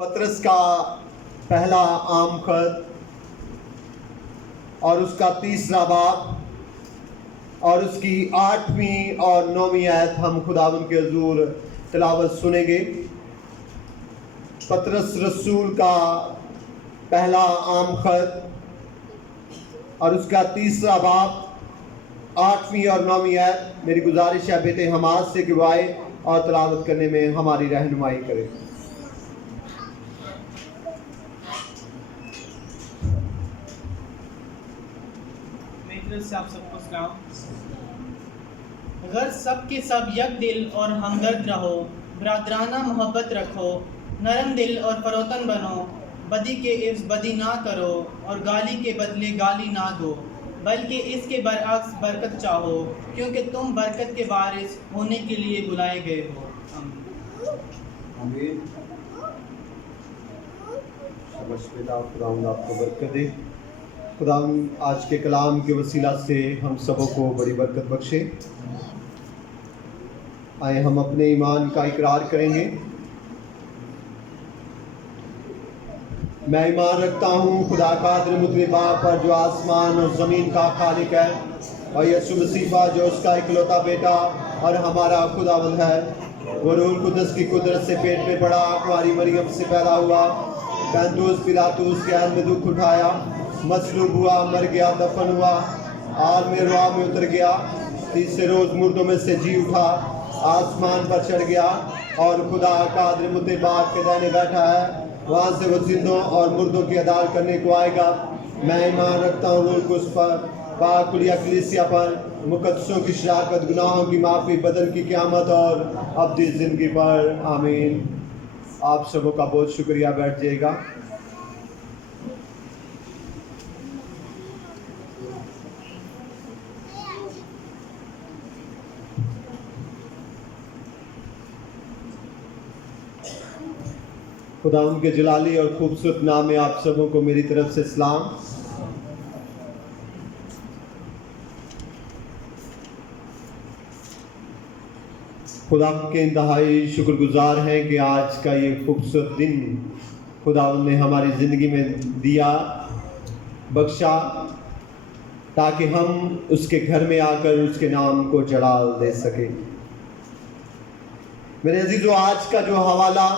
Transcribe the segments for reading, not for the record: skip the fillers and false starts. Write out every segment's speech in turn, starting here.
پطرس کا پہلا عام خط اور اس کا 3 باب اور اس کی 8ویں اور 9ویں آیت ہم خداوند کے حضور تلاوت سنیں گے۔ پطرس رسول کا پہلا عام خط اور اس کا 3 باب 8ویں اور 9ویں آیت۔ میری گزارش ہے بیٹے حماس سے کہ وہ آئے اور تلاوت کرنے میں ہماری رہنمائی کرے۔ سے آپ سب کو سلام۔ غرض سب کے سب یک دل اور ہمدرد رہو، برادرانہ محبت رکھو، نرم دل اور فروتن بنو، بدی کے عوض بدی نہ کرو اور گالی کے بدلے گالی نہ دو، بلکہ اس کے برعکس برکت چاہو، کیونکہ تم برکت کے وارث ہونے کے لیے بلائے گئے ہو۔ آمین۔ شاباش بیٹا، خداوند آپ کو برکت دے۔ خداوند آج کے کلام کے وسیلہ سے ہم سبوں کو بڑی برکت بخشے۔ آئے ہم اپنے ایمان کا اقرار کریں گے۔ میں ایمان رکھتا ہوں خدا قادر مطلب باپ پر جو آسمان اور زمین کا خالق ہے، اور یسوع مسیح جو اس کا اکلوتا بیٹا اور ہمارا خداوند ہے، وہ روح القدس کی قدرت سے پیٹ میں پڑا، ہماری مریم سے پیدا ہوا، پینتوس پلاطوس کے عہد میں دکھ اٹھایا، مصلوب ہوا، مر گیا، دفن ہوا، عالم رواح میں اتر گیا، تیسرے روز مردوں میں سے جی اٹھا، آسمان پر چڑھ گیا اور خدا قادر مطلب باپ کے دائنے بیٹھا ہے، وہاں سے وہ زندوں اور مردوں کی عدالت کرنے کو آئے گا۔ میں ایمان رکھتا ہوں روح القدس پر، پاک کلیہ کلیسیا پر، مقدسوں کی شراکت، گناہوں کی معافی، بدن کی قیامت اور ابدی زندگی پر۔ آمین۔ آپ سبوں کا بہت شکریہ، بیٹھ جائے گا۔ خدا ان کے جلالی اور خوبصورت نام میں آپ سبوں کو میری طرف سے سلام۔ خدا کے انتہائی شکر گزار ہیں کہ آج کا یہ خوبصورت دن خداوند نے ہماری زندگی میں دیا، بخشا، تاکہ ہم اس کے گھر میں آ کر اس کے نام کو جلال دے سکیں۔ میرے عزیزو، آج کا جو حوالہ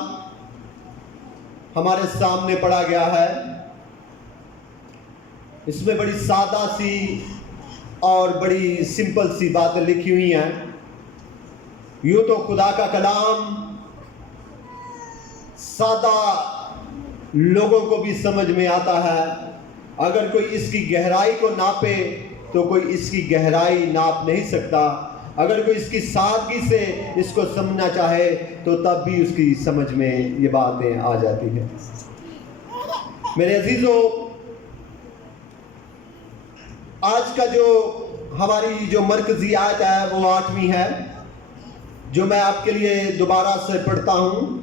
ہمارے سامنے پڑا گیا ہے، اس میں بڑی سادہ سی اور بڑی سمپل سی باتیں لکھی ہوئی ہیں۔ یوں تو خدا کا کلام سادہ لوگوں کو بھی سمجھ میں آتا ہے، اگر کوئی اس کی گہرائی کو ناپے تو کوئی اس کی گہرائی ناپ نہیں سکتا، اگر کوئی اس کی سادگی سے اس کو سمجھنا چاہے تو تب بھی اس کی سمجھ میں یہ باتیں آ جاتی ہیں۔ میرے عزیزو، آج کا جو ہماری جو مرکزی آیت ہے وہ 8ویں ہے، جو میں آپ کے لیے دوبارہ سے پڑھتا ہوں۔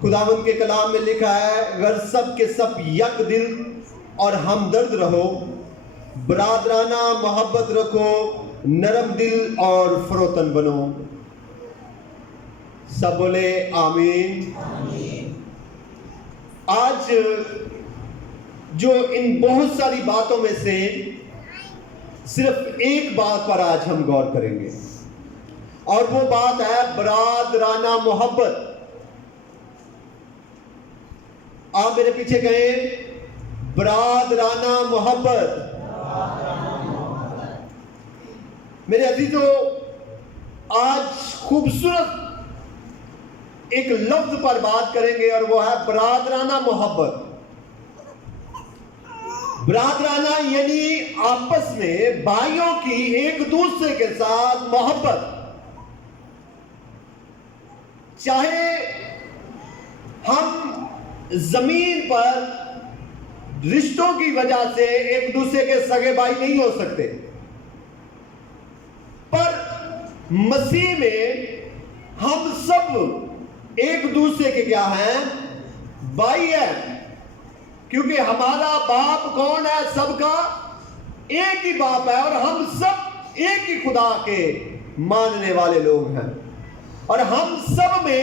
خداوند کے کلام میں لکھا ہے، غرض سب کے سب یک دل اور ہمدرد رہو، برادرانہ محبت رکھو، نرم دل اور فروتن بنو۔ سب بولے آمین۔ آج جو ان بہت ساری باتوں میں سے صرف ایک بات پر آج ہم غور کریں گے، اور وہ بات ہے برادرانہ محبت۔ آپ میرے پیچھے کہیں، برادرانہ محبت۔ میرے عزیزو، آج خوبصورت ایک لفظ پر بات کریں گے، اور وہ ہے برادرانہ محبت۔ برادرانہ یعنی آپس میں بھائیوں کی ایک دوسرے کے ساتھ محبت۔ چاہے ہم زمین پر رشتوں کی وجہ سے ایک دوسرے کے سگے بھائی نہیں ہو سکتے، پر مسیح میں ہم سب ایک دوسرے کے کیا ہیں؟ بھائی ہیں، کیونکہ ہمارا باپ کون ہے؟ سب کا ایک ہی باپ ہے، اور ہم سب ایک ہی خدا کے ماننے والے لوگ ہیں، اور ہم سب میں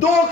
2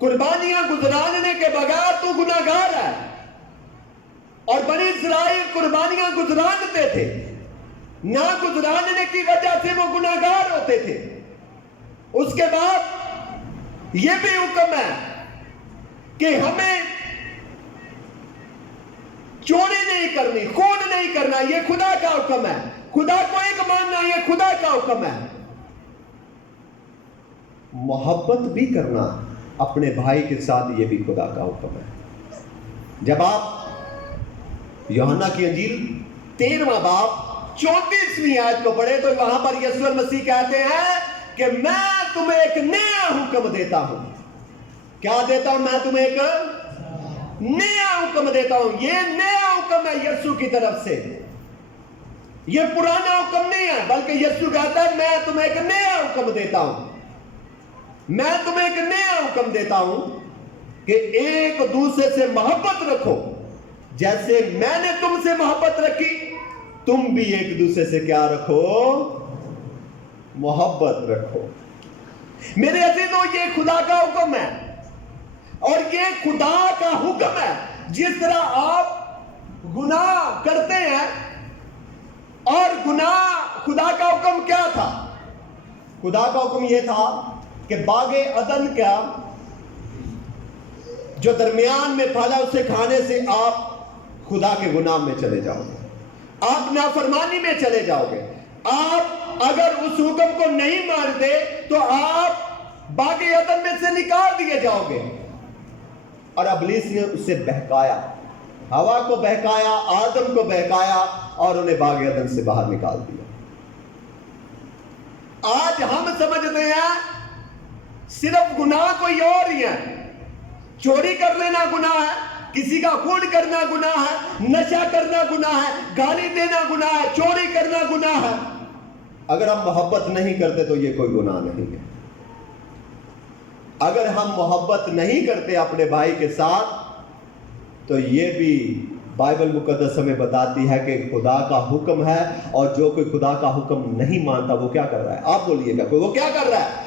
قربانیاں گزرانے کے بغیر تو گناہگار ہے. اور بنی اسرائیل قربانیاں گزراتے تھے, نہ گزرانے کی وجہ سے وہ گناہگار ہوتے تھے. اس کے بعد یہ بھی حکم ہے کہ ہمیں چوری نہیں کرنی, خون نہیں کرنا, یہ خدا کا حکم ہے. خدا کو ایک ماننا, یہ خدا کا حکم ہے. محبت بھی کرنا اپنے بھائی کے ساتھ, یہ بھی خدا کا حکم ہے. جب آپ یوحنا کی انجیل 13واں باب 34ویں آیت کو پڑھے تو وہاں پر یسوع المسیح کہتے ہیں کہ میں تمہیں ایک نیا حکم دیتا ہوں. کیا دیتا ہوں؟ میں تمہیں ایک نیا حکم دیتا ہوں. یہ نیا حکم ہے یسوع کی طرف سے, یہ پرانا حکم نہیں ہے, بلکہ یسوع کہتا ہے میں تمہیں ایک نیا حکم دیتا ہوں. میں تمہیں ایک نیا حکم دیتا ہوں کہ ایک دوسرے سے محبت رکھو. جیسے میں نے تم سے محبت رکھی, تم بھی ایک دوسرے سے کیا رکھو؟ محبت رکھو. میرے عزیزو, یہ خدا کا حکم ہے, اور یہ خدا کا حکم ہے. جس طرح آپ گناہ کرتے ہیں, اور گناہ, خدا کا حکم کیا تھا؟ خدا کا حکم یہ تھا کہ باغ عدن کا جو درمیان میں پھلا اسے کھانے سے آپ خدا کے گناہ میں چلے جاؤ گے, آپ نافرمانی میں چلے جاؤ گے. آپ اگر اس حکم کو نہیں مانتے تو آپ باغ عدن میں سے نکال دیے جاؤ گے. اور ابلیس نے اسے بہکایا, ہوا کو بہکایا, آدم کو بہکایا, اور انہیں باغ عدن سے باہر نکال دیا. آج ہم سمجھتے ہیں صرف گناہ کوئی اور ہی ہے. چوری کر لینا گناہ ہے, کسی کا خون کرنا گناہ ہے, نشہ کرنا گناہ ہے, گالی دینا گناہ ہے, چوری کرنا گناہ ہے. اگر ہم محبت نہیں کرتے تو یہ کوئی گناہ نہیں ہے. اگر ہم محبت نہیں کرتے اپنے بھائی کے ساتھ تو یہ بھی بائبل مقدس ہمیں بتاتی ہے کہ خدا کا حکم ہے, اور جو کوئی خدا کا حکم نہیں مانتا وہ کیا کر رہا ہے؟ آپ بولیے گا, وہ کیا کر رہا ہے؟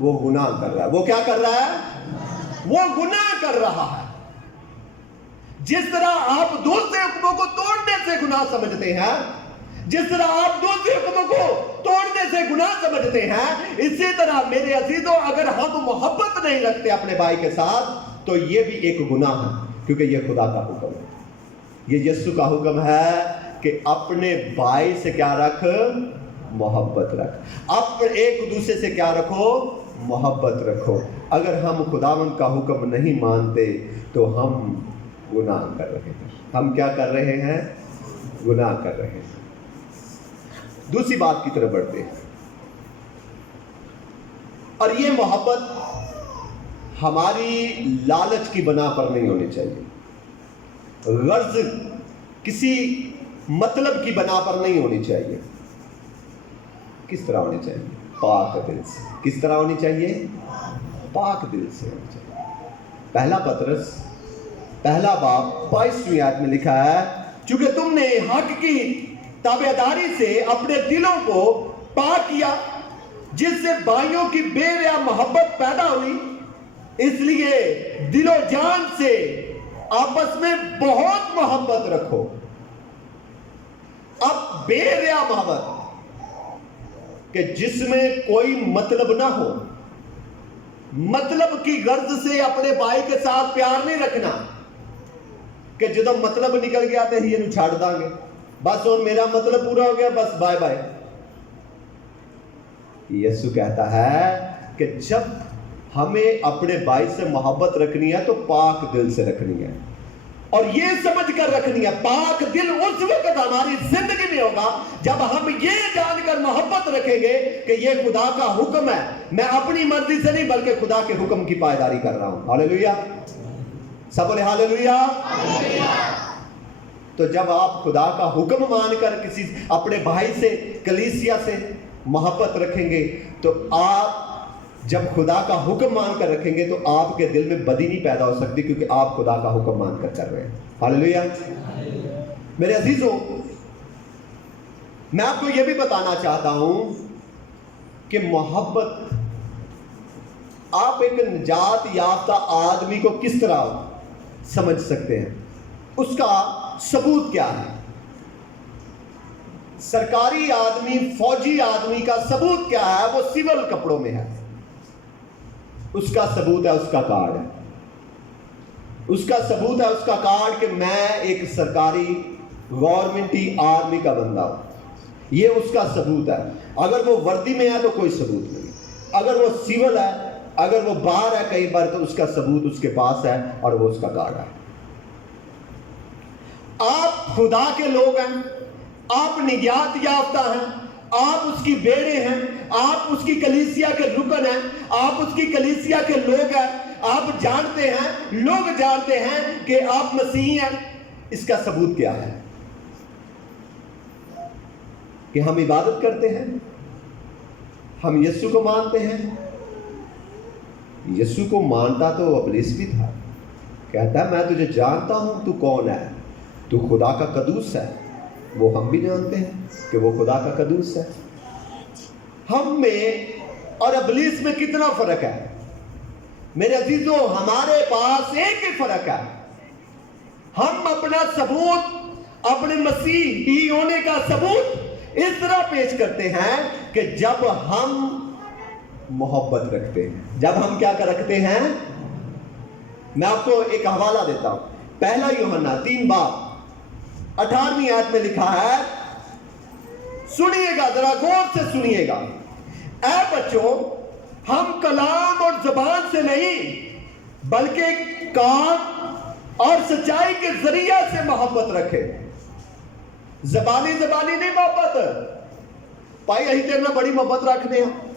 وہ گناہ کر رہا ہے. وہ کیا کر رہا ہے؟ وہ گناہ کر رہا ہے. جس طرح آپ دوسرے حکموں کو توڑنے سے گناہ سمجھتے ہیں, جس طرح آپ دوسرے حکموں کو توڑنے سے گناہ سمجھتے ہیں, اسی طرح میرے عزیزو اگر ہم محبت نہیں رکھتے اپنے بھائی کے ساتھ تو یہ بھی ایک گناہ ہے, کیونکہ یہ خدا کا حکم ہے. یہ یسوع کا حکم ہے کہ اپنے بھائی سے کیا رکھ؟ محبت رکھ. اپنے ایک دوسرے سے کیا رکھو؟ محبت رکھو. اگر ہم خداوند کا حکم نہیں مانتے تو ہم گناہ کر رہے ہیں. ہم کیا کر رہے ہیں؟ گناہ کر رہے ہیں. دوسری بات کی طرف بڑھتے ہیں, اور یہ محبت ہماری لالچ کی بنا پر نہیں ہونی چاہیے, غرض کسی مطلب کی بنا پر نہیں ہونی چاہیے. کس طرح ہونی چاہیے؟ پاک دل سے. کس طرح ہونی چاہیے؟ پاک دل سے ہونی چاہیے. پہلا پطرس پہلا باب 22ویں آیت میں لکھا ہے, چونکہ تم نے حق کی تابعداری سے اپنے دلوں کو پاک کیا, جس سے بھائیوں کی بے ریا محبت پیدا ہوئی, اس لیے دل و جان سے آپس میں بہت محبت رکھو. اب بے ریا محبت کہ جس میں کوئی مطلب نہ ہو, مطلب کی غرض سے اپنے بھائی کے ساتھ پیار نہیں رکھنا کہ جدو مطلب نکل گیا تو یہ چھاڑ داں گے, بس اور میرا مطلب پورا ہو گیا, بس بائے بائے. یسوع کہتا ہے کہ جب ہمیں اپنے بھائی سے محبت رکھنی ہے تو پاک دل سے رکھنی ہے, اور یہ سمجھ کر رکھنی ہے. پاک دل اس وقت ہماری زندگی میں ہوگا جب ہم یہ جان کر محبت رکھیں گے کہ یہ خدا کا حکم ہے, میں اپنی مرضی سے نہیں بلکہ خدا کے حکم کی پائیداری کر رہا ہوں. ہاللیلویہ, سب بولے ہاللیلویہ. تو جب آپ خدا کا حکم مان کر کسی اپنے بھائی سے, کلیسیا سے محبت رکھیں گے تو آپ جب خدا کا حکم مان کر رکھیں گے تو آپ کے دل میں بدی نہیں پیدا ہو سکتی, کیونکہ آپ خدا کا حکم مان کر کر رہے ہیں. ہاللیلویہ. میرے عزیزوں, میں آپ کو یہ بھی بتانا چاہتا ہوں کہ محبت آپ ایک نجات یافتہ آدمی کو کس طرح سمجھ سکتے ہیں؟ اس کا ثبوت کیا ہے؟ سرکاری آدمی، فوجی آدمی کا ثبوت کیا ہے؟ وہ سول کپڑوں میں ہے، اس کا ثبوت ہے اس کا کارڈ ہے، اس کا ثبوت ہے اس کا کارڈ کہ میں ایک سرکاری گورنمنٹی آرمی کا بندہ ہوں، یہ اس کا ثبوت ہے۔ اگر وہ وردی میں ہے تو کوئی ثبوت نہیں، اگر وہ سول ہے، اگر وہ باہر ہے کئی بار، تو اس کا ثبوت اس کے پاس ہے اور وہ اس کا کارڈ ہے۔ آپ خدا کے لوگ ہیں، آپ نجات یافتہ ہیں، آپ اس کی بیڑے ہیں، آپ اس کی کلیسیا کے رکن ہیں، آپ اس کی کلیسیا کے لوگ ہیں، آپ جانتے ہیں، لوگ جانتے ہیں کہ آپ مسیحی ہیں۔ اس کا ثبوت کیا ہے؟ کہ ہم عبادت کرتے ہیں، ہم یسوع کو مانتے ہیں۔ یسوع کو مانتا تو ابلیس بھی تھا، کہتا ہے میں تجھے جانتا ہوں، تو کون ہے؟ تو خدا کا قدوس ہے۔ وہ ہم بھی جانتے ہیں کہ وہ خدا کا قدوس ہے۔ ہم میں اور ابلیس میں کتنا فرق ہے میرے عزیزوں؟ ہمارے پاس ایک ہی فرق ہے، ہم اپنا ثبوت، اپنے مسیحی ہونے کا ثبوت اس طرح پیش کرتے ہیں کہ جب ہم محبت رکھتے ہیں۔ جب ہم کیا رکھتے ہیں؟ میں آپ کو ایک حوالہ دیتا ہوں، پہلا یوحنا 3 باب 18ویں آیت میں لکھا ہے، سنیے گا، ذرا غور سے سنیے گا، اے بچوں ہم کلام اور زبان سے نہیں بلکہ کام اور سچائی کے ذریعے سے محبت رکھے۔ زبانی نہیں محبت پائی، اہی تیرنا بڑی محبت رکھنے ہیں،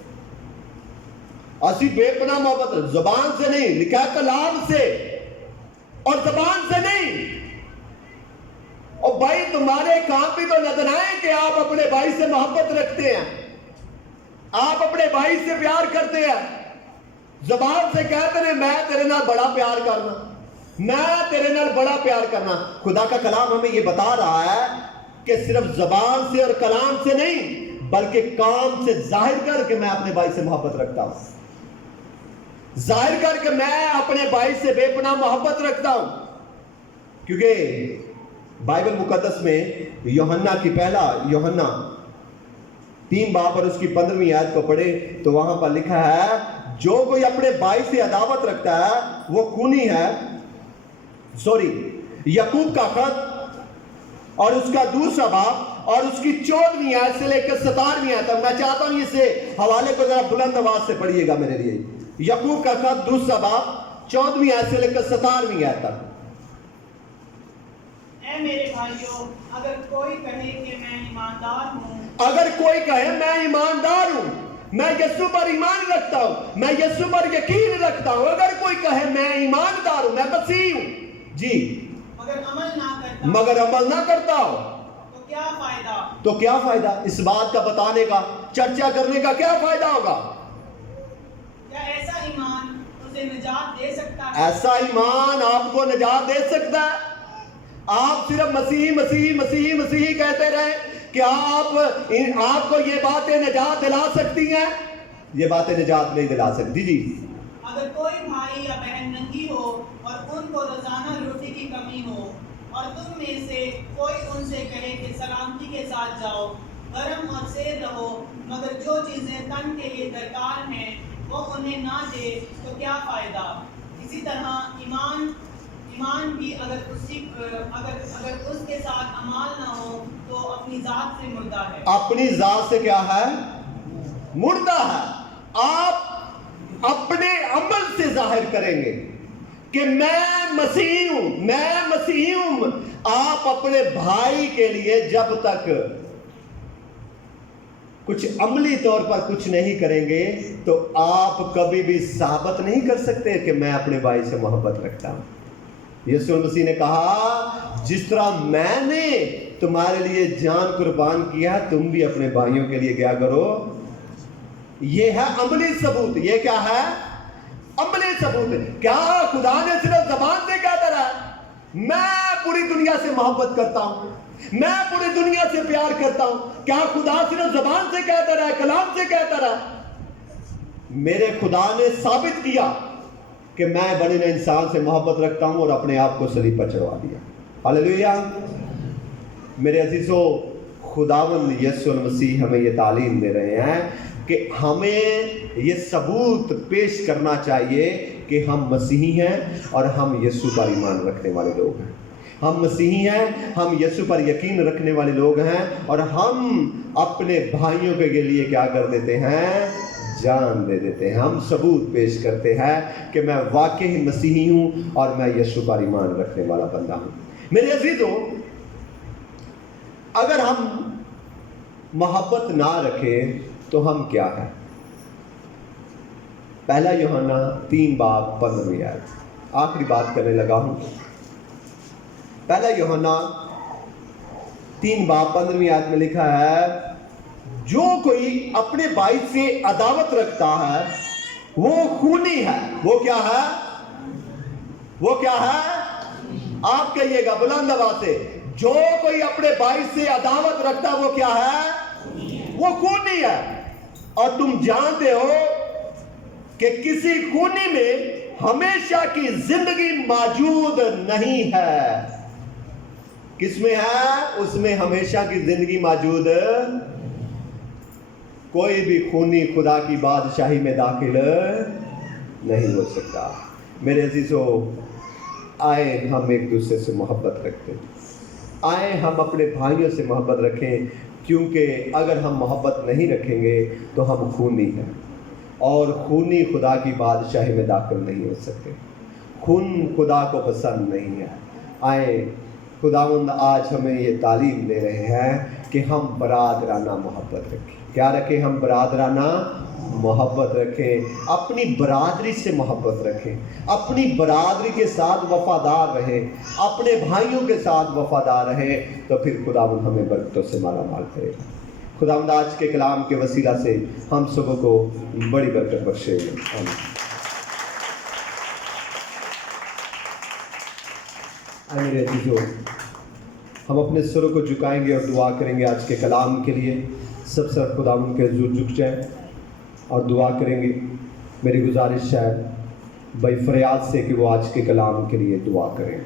اسی بے پناہ محبت، زبان سے نہیں، لکھا کلام سے اور زبان سے نہیں۔ اور بھائی تمہارے کام بھی تو نظر آئے کہ آپ اپنے بھائی سے محبت رکھتے ہیں، آپ اپنے بھائی سے پیار کرتے ہیں۔ زبان سے کہتے ہیں میں تیرے نال بڑا پیار کرنا، میں تیرے نال بڑا پیار کرنا۔ خدا کا کلام ہمیں یہ بتا رہا ہے کہ صرف زبان سے اور کلام سے نہیں بلکہ کام سے ظاہر کر کے میں اپنے بھائی سے محبت رکھتا ہوں، ظاہر کر کے میں اپنے بھائی سے بے پناہ محبت رکھتا ہوں۔ کیونکہ بائبل مقدس میں یوحنا کی پہلا یوحنا 3 باب اور اس کی 15ویں آیت کو پڑھے تو وہاں پر لکھا ہے، جو کوئی اپنے بھائی سے عداوت رکھتا ہے وہ خونی ہے۔ یعقوب کا خط اور اس کا 2 باب اور اس کی 14ویں آیت سے لے کر 17ویں آیت تک، میں چاہتا ہوں اسے حوالے کو ذرا بلند آواز سے پڑھیے گا میرے لیے۔ یعقوب کا خط 2 باب 14ویں آیت سے لے کر 17ویں آیت تک۔ اے میرے بھائیوں، اگر کوئی کہے کہ میں ایماندار ہوں، اگر کوئی کہے میں ایماندار ہوں، میں یسوع پر ایمان رکھتا ہوں، میں یسوع پر یقین رکھتا ہوں، اگر کوئی کہے میں ایماندار ہوں، میں مسیحی ہوں، جی، مگر عمل نہ کرتا ہو تو کیا فائدہ؟ تو کیا فائدہ؟ اس بات کا بتانے کا، چرچا کرنے کا کیا فائدہ ہوگا؟ کیا ایسا ایمان اسے نجات دے سکتا ہے؟ ایسا ایمان آپ کو نجات دے سکتا ہے؟ آپ صرف مسیحی مسیحی مسیحی مسیحی کہتے رہے، کیا آپ کو یہ باتیں نجات دلا سکتی ہیں؟ یہ باتیں نجات نہیں دلا سکتی۔ جی، اگر کوئی بھائی یا بہن ننگی ہو اور ان کو روزانہ روٹی کی کمی ہو اور تم میں سے کوئی ان سے کہے کہ سلامتی کے ساتھ جاؤ، گرم اور سیر رہو، مگر جو چیزیں تن کے لیے درکار ہیں وہ انہیں نہ دے، تو کیا فائدہ؟ اسی طرح ایمان بھی اگر اس کے ساتھ عمال نہ ہو تو اپنی ذات سے مردہ ہے۔ اپنی ذات سے کیا ہے؟ مردہ ہے۔ آپ اپنے عمل سے ظاہر کریں گے کہ میں مسیحی ہوں، میں مسیحی ہوں۔ آپ اپنے بھائی کے لیے جب تک کچھ عملی طور پر کچھ نہیں کریں گے تو آپ کبھی بھی ثابت نہیں کر سکتے کہ میں اپنے بھائی سے محبت رکھتا ہوں۔ یسوع مسیح نے کہا جس طرح میں نے تمہارے لیے جان قربان کیا، تم بھی اپنے بھائیوں کے لیے کیا کرو۔ یہ ہے عملی ثبوت۔ یہ کیا ہے؟ عملی ثبوت۔ کیا خدا نے صرف زبان سے کہتا رہا میں پوری دنیا سے محبت کرتا ہوں، میں پوری دنیا سے پیار کرتا ہوں؟ کیا خدا صرف زبان سے کہتا رہا، کلام سے کہتا رہا؟ میرے خدا نے ثابت کیا کہ میں بنے انسان سے محبت رکھتا ہوں اور اپنے آپ کو صلیب پر چڑھوا دیا. ہاللیلویا. میرے عزیزو، خداوند یسوع المسیح ہمیں یہ تعلیم دے رہے ہیں کہ ہمیں یہ ثبوت پیش کرنا چاہیے کہ ہم مسیحی ہیں اور ہم یسوع پر ایمان رکھنے والے لوگ ہیں. ہم مسیحی ہیں، ہم یسوع پر یقین رکھنے والے لوگ ہیں، اور ہم اپنے بھائیوں کے لیے کیا کر دیتے ہیں؟ جان دے دیتے ہیں. ہم ثبوت پیش کرتے ہیں کہ میں واقعی مسیحی ہوں اور میں یسوع پر ایمان رکھنے والا بندہ ہوں. میرے عزیزوں، اگر ہم محبت نہ رکھیں تو ہم کیا ہیں؟ پہلا یوحنا 3:15 آخری بات کرنے لگا ہوں. پہلا یوحنا 3:15 میں لکھا ہے، جو کوئی اپنے بھائی سے عداوت رکھتا ہے وہ خونی ہے. وہ کیا ہے؟ وہ کیا ہے؟ آپ کہیے گا بلند آواز سے، جو کوئی اپنے بھائی سے عداوت رکھتا ہے وہ کیا ہے؟ وہ خونی ہے. اور تم جانتے ہو کہ کسی خونی میں ہمیشہ کی زندگی موجود نہیں ہے. کس میں ہے؟ اس میں ہمیشہ کی زندگی موجود. کوئی بھی خونی خدا کی بادشاہی میں داخل نہیں ہو سکتا. میرے عزیزو، آئے ہم ایک دوسرے سے محبت رکھتے ہیں. آئے ہم اپنے بھائیوں سے محبت رکھیں، کیونکہ اگر ہم محبت نہیں رکھیں گے تو ہم خونی ہیں، اور خونی خدا کی بادشاہی میں داخل نہیں ہو سکتے. خون خدا کو پسند نہیں ہے. آئے خداوند آج ہمیں یہ تعلیم دے رہے ہیں کہ ہم برادرانہ محبت رکھیں. کیا رکھیں؟ ہم برادرانہ محبت رکھیں. اپنی برادری سے محبت رکھیں، اپنی برادری کے ساتھ وفادار رہیں، اپنے بھائیوں کے ساتھ وفادار رہیں، تو پھر خداوند ہمیں برکتوں سے مالا مال کرے گا. خداوند آج کے کلام کے وسیلہ سے ہم سب کو بڑی برکت بخشے گا. آمین. میرے عزیزو، ہم اپنے سروں کو جھکائیں گے اور دعا کریں گے آج کے کلام کے لیے. سب سے خداوند کے حضور جھک جائیں اور دعا کریں گے. میری گزارش ہے بھائی فریاد سے کہ وہ آج کے کلام کے لیے دعا کریں.